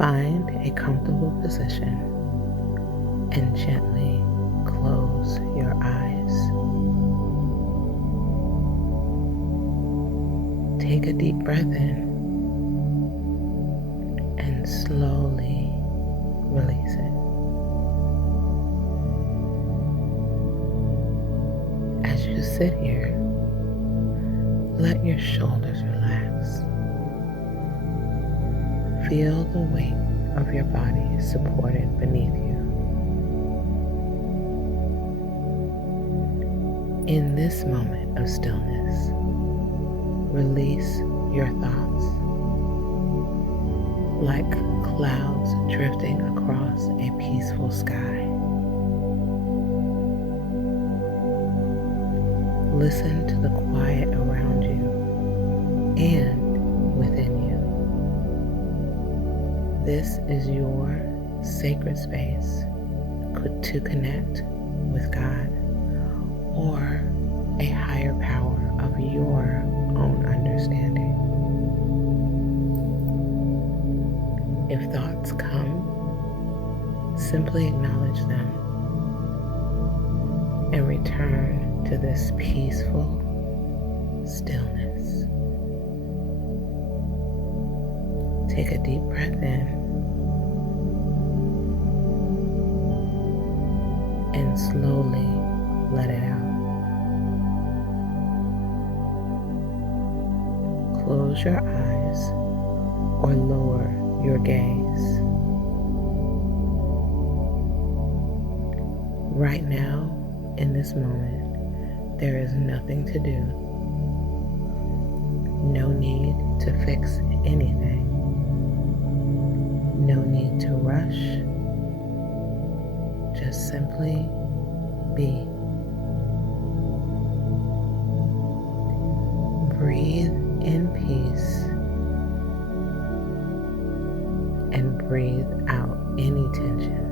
Find a comfortable position and gently close your eyes. Take a deep breath in and slowly release it. As you sit here, let your shoulders relax. Feel the weight of your body supported beneath you. In this moment of stillness, release your thoughts like clouds drifting across a peaceful sky. Listen to the quiet around you and within you. This is your sacred space to connect with God or a higher power of your own understanding. If thoughts come, simply acknowledge them and return to this peaceful stillness. Take a deep breath in and slowly let it out. Close your eyes or lower your gaze. Right now, in this moment, there is nothing to do. No need to fix anything. No need to rush. Just simply be. Breathe in peace and breathe out any tension.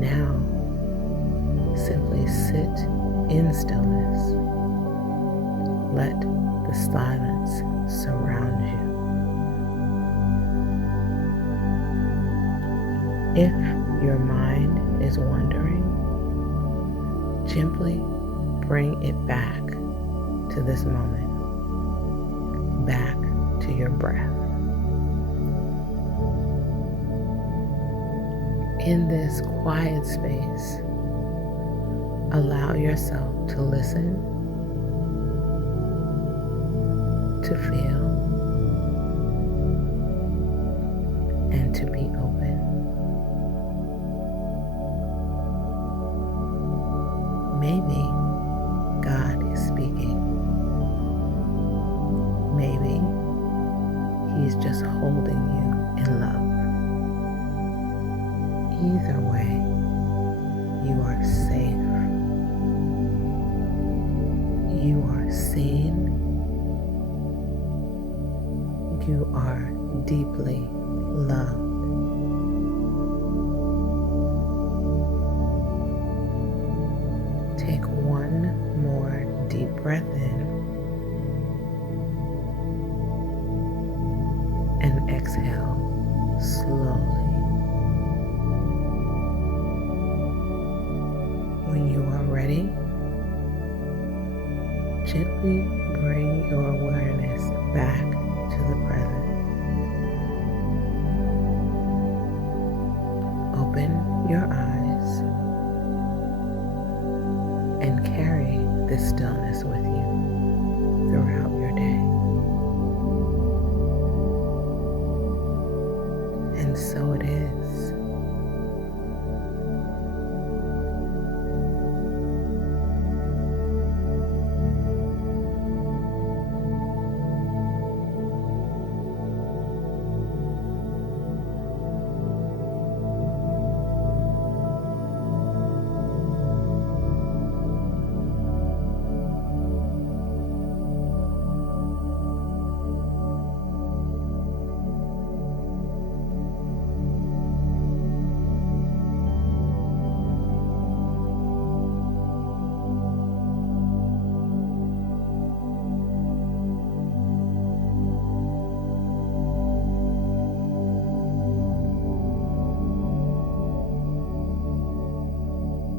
Now, simply sit in stillness. Let the silence surround you. If your mind is wandering, gently bring it back to this moment, back to your breath. In this quiet space, allow yourself to listen, to feel, and to be open. Maybe God is speaking. Maybe He's just holding you in love. Either way, you are safe. You are seen. You are deeply loved. Take one more deep breath in and exhale slowly. When you are ready, gently bring your awareness back to the present. Open your eyes and carry this stillness with you.